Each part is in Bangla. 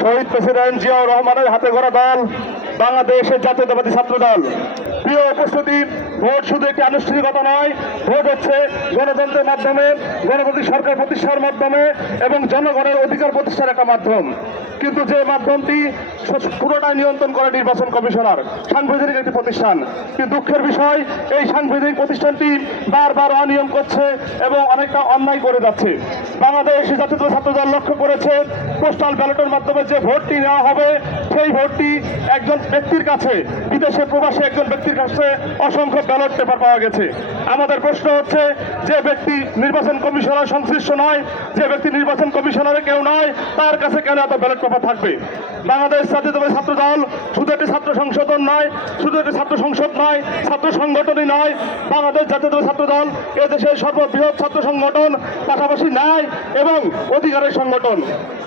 শহীদ প্রেসিডেন্ট জিয়াউর রহমানের হাতে গড়া দল বাংলাদেশের জাতীয়তাবাদী ছাত্র দল। প্রিয় উপস্থিতি, ভোট শুধু একটি আনুষ্ঠানিকতা নয়, ভোট হচ্ছে গণতন্ত্রের মাধ্যমে গণতান্ত্রিক সরকার প্রতিষ্ঠার মাধ্যমে এবং জনগণের অধিকার প্রতিষ্ঠার একটা মাধ্যম। কিন্তু যে মাধ্যমটি পুরোটাই নিয়ন্ত্রণ করে নির্বাচন কমিশনার, সাংবিধানিক একটি প্রতিষ্ঠান। কিন্তু দুঃখের বিষয়, এই সাংবিধানিক প্রতিষ্ঠানটি বারবার অনিয়ম করছে এবং অনেকটা অন্যায় করে যাচ্ছে। বাংলাদেশ জাতীয় ছাত্র লক্ষ্য করেছে, পোস্টাল ব্যালটের মাধ্যমে যে ভোটটি নেওয়া হবে, সেই ভোটটি একজন ব্যক্তির কাছে বিদেশে প্রবাসী একজন ব্যক্তির কাছে অসংখ্য ব্যালট পেপার পাওয়া গেছে। আমাদের প্রশ্ন হচ্ছে, যে ব্যক্তি নির্বাচন কমিশনার সংশ্লিষ্ট নয়, যে ব্যক্তি নির্বাচন কমিশনারে কেউ নয়, তার কাছে কেন এত ব্যালট পেপার থাকবে? বাংলাদেশ জাতীয়তাবাদী ছাত্র দল শুধু একটি ছাত্র সংশোধন নয়, শুধু একটি ছাত্র সংসদ নয়, ছাত্র সংগঠনই নয়। বাংলাদেশ জাতীয়তাবাদী ছাত্র দল এদেশের সর্ববৃহৎ ছাত্র সংগঠন, পাশাপাশি ন্যায় এবং অধিকারের সংগঠন।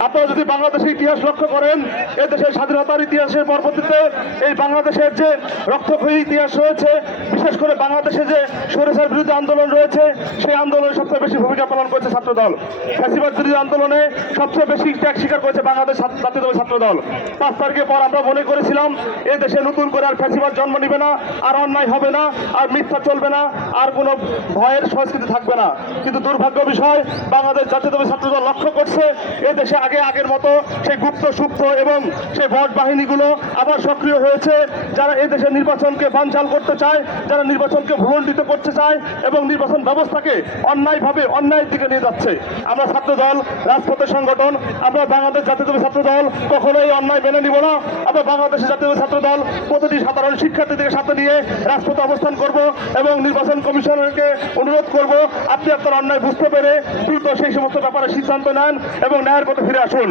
আপনারা যদি বাংলাদেশের ইতিহাস লক্ষ্য করেন এদেশের স্বাধীনতার ইতিহাসের পরবর্তীতে এই বাংলাদেশের যে রক্তক্ষয়ী ইতিহাস রয়েছে, বিশেষ করে বাংলাদেশে যে সরেসার বিরুদ্ধে আন্দোলন রয়েছে, সেই আন্দোলনে সবচেয়ে বেশি ভূমিকা পালন করেছে ছাত্র দল ফ্যাসিবাদ বিরোধী আন্দোলনে সবচেয়ে বেশি ত্যাগ স্বীকার করেছে বাংলাদেশ ছাত্র- জাতীয়তাবাদী ছাত্র দল পাঁচ তারিখের পর আমরা মনে করেছিলাম এই দেশে নতুন করে আর ফ্যাসিবাদ জন্ম নিবে না, আর অন্যায় হবে না, আর মিথ্যা চলবে না, আর কোনো ভয়ের সংস্কৃতি থাকবে না। কিন্তু দুর্ভাগ্য বিষয়, বাংলাদেশ জাতীয়তাবাদী ছাত্র দল লক্ষ্য করছে, এ দেশে আগে আগের মতো সেই গুপ্ত, সুপ্ত এবং সেই ভোট বাহিনীগুলো আবার সক্রিয় হয়েছে, যারা এই দেশের নির্বাচনকে বানচাল করতে চায়, যারা নির্বাচনকে ভুলণ্ডিত করতে চায় এবং নির্বাচন ব্যবস্থাকে অন্যায়ভাবে অন্যায়ের দিকে নিয়ে যাচ্ছে, আমরা ছাত্র দল রাজপথের সংগঠন, আমরা বাংলাদেশ জাতীয় ছাত্র দল কখনোই অন্যায় মেনে নিব না। আমরা বাংলাদেশের জাতীয় ছাত্র দল প্রতিটি সাধারণ শিক্ষার্থীদের সাথে নিয়ে রাজপথে অবস্থান করব এবং নির্বাচন কমিশনারকে অনুরোধ করব, আপনি আপনার অন্যায় বুঝতে পেরে দ্রুত সেই সমস্ত ব্যাপারে সিদ্ধান্ত নেন এবং ন্যায়ের পথে ফিরে আসুন।